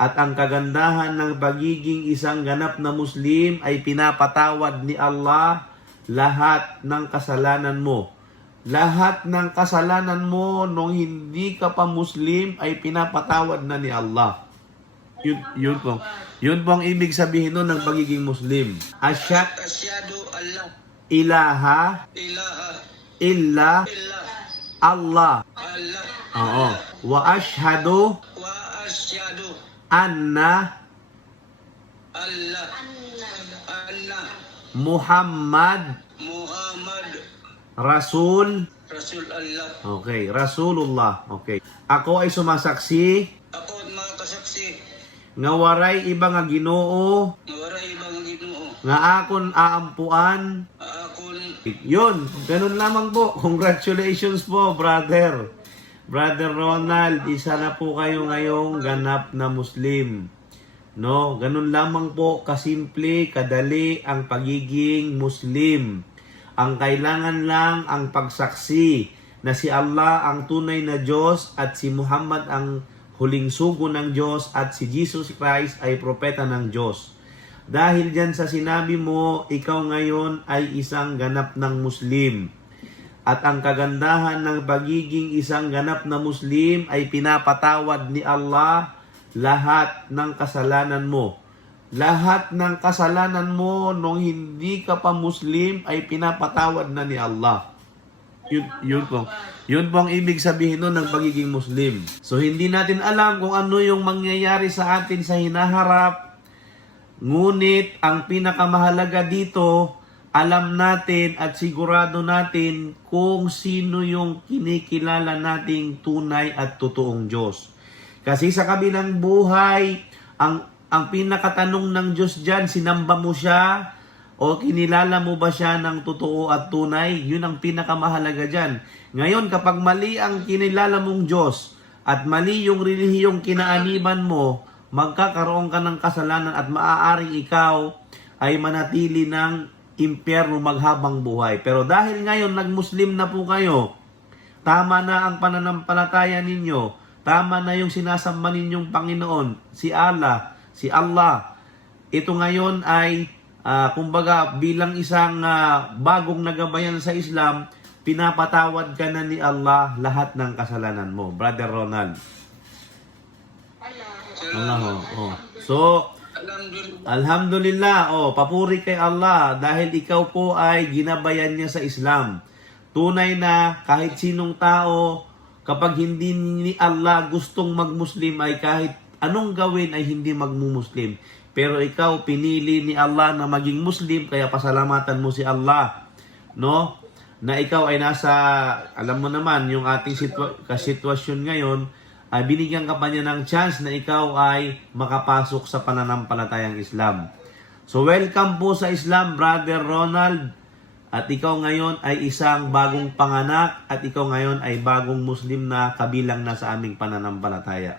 At ang kagandahan ng pagiging isang ganap na Muslim ay pinapatawad ni Allah lahat ng kasalanan mo. Lahat ng kasalanan mo nung hindi ka pa Muslim ay pinapatawad na ni Allah. Yun, yun po. Yun po ang ibig sabihin nun ng pagiging Muslim. Asyat Asyadu Allah ilaha ilaha illa illa Allah. Allah Oo. Wa ashhadu anna. Allah Allah Muhammad. Muhammad. Rasul. Rasul Allah. Okay, Rasulullah. Okay. Ako ay sumasaksi. Ako at mga kasaksi. Nga waray iba nga Ginoo. Nga waray ibang Ginoo. Nga akon aampuan. akon. Yun, ganun lamang po. Congratulations po, brother. Brother Ronald, isa na po kayo ngayong ganap na Muslim. No, ganun lamang po kasimple, kadali ang pagiging Muslim. Ang kailangan lang ang pagsaksi na si Allah ang tunay na Diyos at si Muhammad ang huling sugo ng Diyos at si Jesus Christ ay propeta ng Diyos. Dahil dyan sa sinabi mo, ikaw ngayon ay isang ganap ng Muslim. At ang kagandahan ng pagiging isang ganap na Muslim ay pinapatawad ni Allah lahat ng kasalanan mo. Lahat ng kasalanan mo nung hindi ka pa Muslim ay pinapatawad na ni Allah. Yun, yun po. Yun po ang ibig sabihin nun ng pagiging Muslim. So hindi natin alam kung ano yung mangyayari sa atin sa hinaharap. Ngunit ang pinakamahalaga dito, alam natin at sigurado natin kung sino yung kinikilala nating tunay at totoong Diyos. Kasi sa kabilang buhay, ang ang pinakatanong ng Diyos diyan, sinamba mo siya o kinilala mo ba siya ng totoo at tunay? Yun ang pinakamahalaga diyan. Ngayon, kapag mali ang kinilala mong Diyos at mali yung relihiyong kinaaniban mo, magkakaroon ka ng kasalanan at maaaring ikaw ay manatili ng impyerno maghabang buhay. Pero dahil ngayon nagmuslim na po kayo, tama na ang pananampalataya ninyo, tama na yung sinasamba ninyong Panginoon, si Allah, si Allah. Ito ngayon ay, ah, kumbaga, bilang isang ah, bagong nagabayan sa Islam, pinapatawad ka na ni Allah lahat ng kasalanan mo. Brother Ronald. Allah, oh. So, Alhamdulillah Alhamdulillah, oh, papuri kay Allah dahil ikaw po ay ginabayan niya sa Islam. Tunay na kahit sinong tao, kapag hindi ni Allah gustong magmuslim ay kahit anong gawin ay hindi magmumuslim. Pero ikaw pinili ni Allah na maging Muslim kaya pasalamatan mo si Allah. No? Na ikaw ay nasa, alam mo naman, yung ating sitwa- kasitwasyon ngayon, ay binigyan ka pa niya ng chance na ikaw ay makapasok sa pananampalatayang Islam. So welcome po sa Islam, Brother Ronald. At ikaw ngayon ay isang bagong panganak at ikaw ngayon ay bagong Muslim na kabilang na sa aming pananampalataya.